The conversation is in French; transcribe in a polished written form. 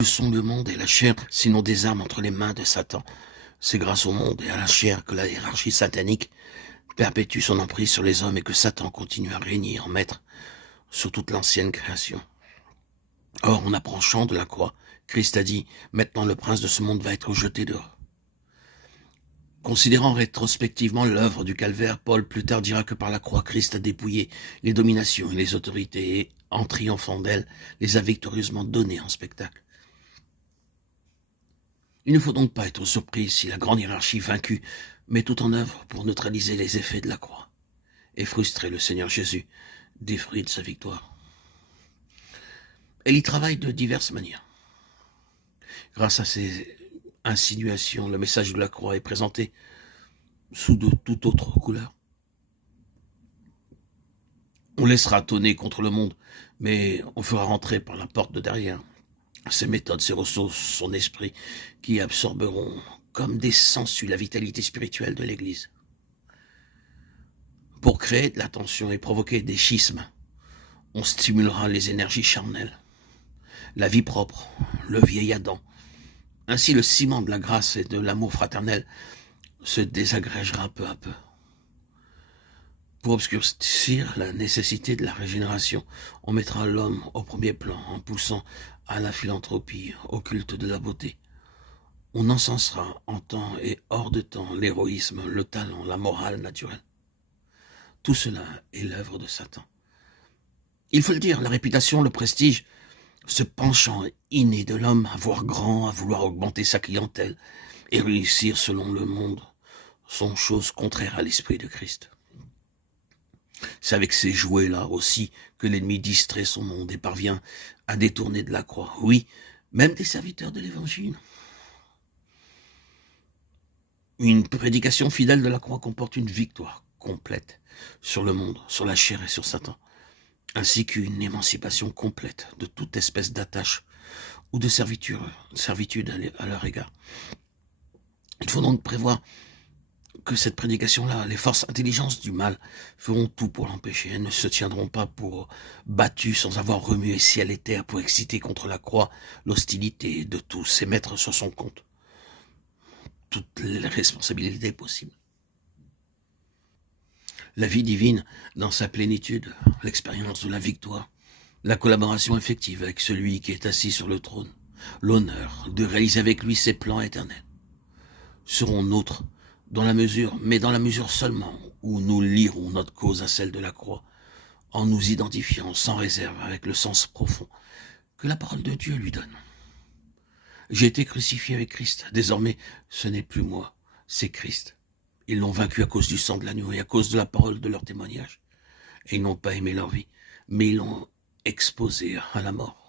Que sont le monde et la chair, sinon des armes entre les mains de Satan? C'est grâce au monde et à la chair que la hiérarchie satanique perpétue son emprise sur les hommes et que Satan continue à régner en maître sur toute l'ancienne création. Or, en approchant de la croix, Christ a dit « Maintenant le prince de ce monde va être jeté dehors ». Considérant rétrospectivement l'œuvre du calvaire, Paul plus tard dira que par la croix, Christ a dépouillé les dominations et les autorités et, en triomphant d'elles, les a victorieusement données en spectacle. Il ne faut donc pas être surpris si la grande hiérarchie vaincue met tout en œuvre pour neutraliser les effets de la croix et frustrer le Seigneur Jésus des fruits de sa victoire. Elle y travaille de diverses manières. Grâce à ces insinuations, le message de la croix est présenté sous de toute autre couleur. On laissera tonner contre le monde, mais on fera rentrer par la porte de derrière ses méthodes, ses ressources, son esprit, qui absorberont comme des sangsues la vitalité spirituelle de l'Église. Pour créer de la tension et provoquer des schismes, on stimulera les énergies charnelles, la vie propre, le vieil Adam. Ainsi, le ciment de la grâce et de l'amour fraternel se désagrégera peu à peu. Pour obscurcir la nécessité de la régénération, on mettra l'homme au premier plan en poussant à la philanthropie, au culte de la beauté. On encensera en temps et hors de temps l'héroïsme, le talent, la morale naturelle. Tout cela est l'œuvre de Satan. Il faut le dire, la réputation, le prestige, ce penchant inné de l'homme à voir grand, à vouloir augmenter sa clientèle et réussir selon le monde, sont choses contraires à l'esprit de Christ. C'est avec ces jouets-là aussi que l'ennemi distrait son monde et parvient à détourner de la croix. Oui, même des serviteurs de l'Évangile. Une prédication fidèle de la croix comporte une victoire complète sur le monde, sur la chair et sur Satan, ainsi qu'une émancipation complète de toute espèce d'attache ou de servitude à leur égard. Il faut donc prévoir que cette prédication-là, les forces intelligentes du mal feront tout pour l'empêcher. Elles ne se tiendront pas pour battues sans avoir remué ciel et terre pour exciter contre la croix l'hostilité de tous et mettre sur son compte toutes les responsabilités possibles. La vie divine dans sa plénitude, l'expérience de la victoire, la collaboration effective avec celui qui est assis sur le trône, l'honneur de réaliser avec lui ses plans éternels, seront nôtres dans la mesure seulement où nous lierons notre cause à celle de la croix, en nous identifiant sans réserve avec le sens profond que la parole de Dieu lui donne. J'ai été crucifié avec Christ. Désormais, ce n'est plus moi, c'est Christ. Ils l'ont vaincu à cause du sang de l'agneau et à cause de la parole de leur témoignage. Et ils n'ont pas aimé leur vie, mais ils l'ont exposé à la mort.